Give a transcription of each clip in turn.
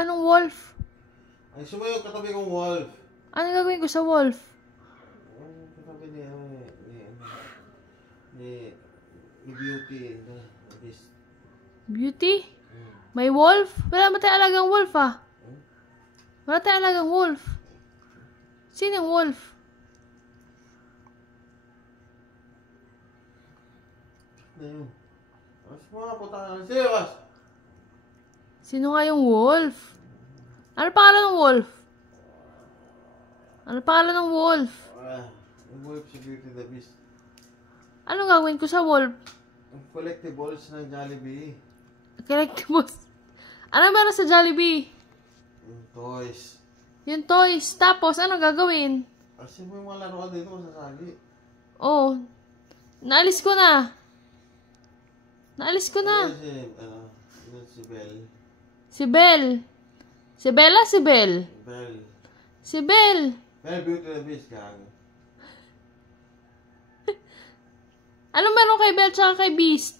anong wolf? Ay, sumayo katabi kong wolf. Ano gagawin ko sa wolf? Katabi ni Beauty and the Beast. Beauty? May wolf? Wala ba tayong alagang wolf ah? Wala tayong alagang wolf. Sino yung wolf? Ayun. Mas mga puta na siwas. Sino nga yung wolf? Ano pangalan ng wolf? Ano pangalan ng wolf? Yung wolf si Beauty and the Beast. Ano gagawin ko sa wolf? Yung collectibles ng Jollibee. Collectibles. Ano meron sa Jollibee? Yung toys. Yung toys. Tapos, ano gagawin? Kasi mo yung mga laruan dito masasagi. Oh. Naalis ko na. Naalis ko na. Si Belle. Si Belle. Si Bella, si Belle. Belle. Si Belle. Belle, Beauty and the Beast, gago. Ano meron kay Belle tsaka kay Beast?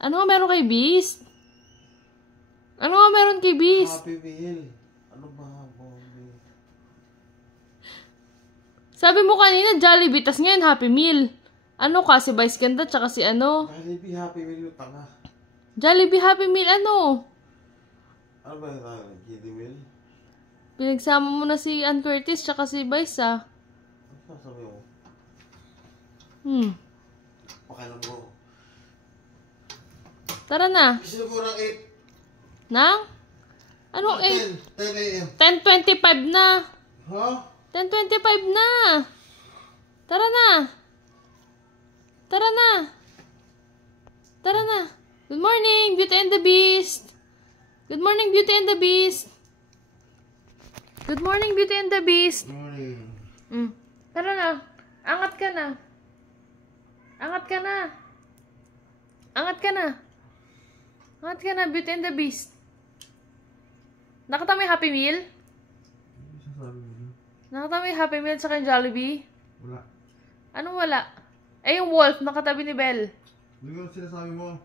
Ano meron kay Beast? Ano nga meron kay Beast? Happy Meal. Ano ba? Bombe? Sabi mo kanina Jollibee, tas ngayon Happy Meal. Ano ka? Si Vice Ganda tsaka si ano? Jollibee Happy Meal yung tanga. Jollibee Happy Meal ano? Ano ba yung tanga? Kiddie Meal? Pinagsama mo na si Ann Curtis tsaka si Vice ah. Ano sabi mo? Pakialam mo. Tara na. Gusto ko ng 8. Nang? Anong 10 a.m. 10:25 na. Ha? 10:25 na. Tara na. Tara na. Tara na. Good morning, Beauty and the Beast. Good morning, Beauty and the Beast. Good morning, Beauty and the Beast. Morning. Tara na. Angat ka na. Angat ka na. Angat ka na. Angat ka na, Beauty and the Beast. Nakita mo yung Happy Meal? Ano sasabi mo? Nakita mo yung Happy Meal sa yung Jollibee? Wala. Anong wala? Eh, yung wolf nakatabi ni Belle. Hindi ko sinasabi mo.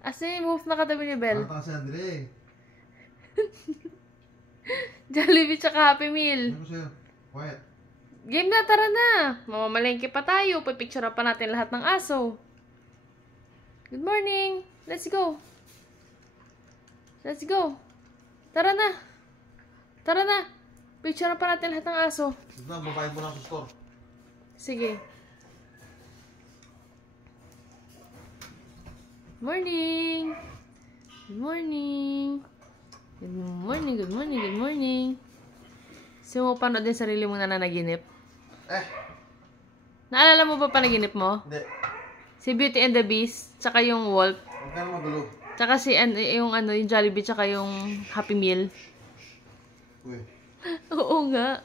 Asa yung wolf nakatabi ni Belle? Parang si Andre. Jollibee tsaka Happy Meal. Ano ko sa'yo? Quiet. Game na, tara na. Mamamalengke pa tayo. Pipicture pa natin lahat ng aso. Good morning. Let's go. Let's go. Tara na. Tara na. Picture pa natin lahat ng aso. Sige na, babayin mo na sa store. Sige. Morning. Good morning. Good morning, good morning, good morning. Gusto mo panood din sarili mong nananaginip? Naalala mo ba panaginip mo? Hindi. Si Beauty and the Beast, tsaka yung Wolf, Huwag ka na magulo. tsaka si yung Jollibee, tsaka yung Happy Meal. Uy. Oo nga.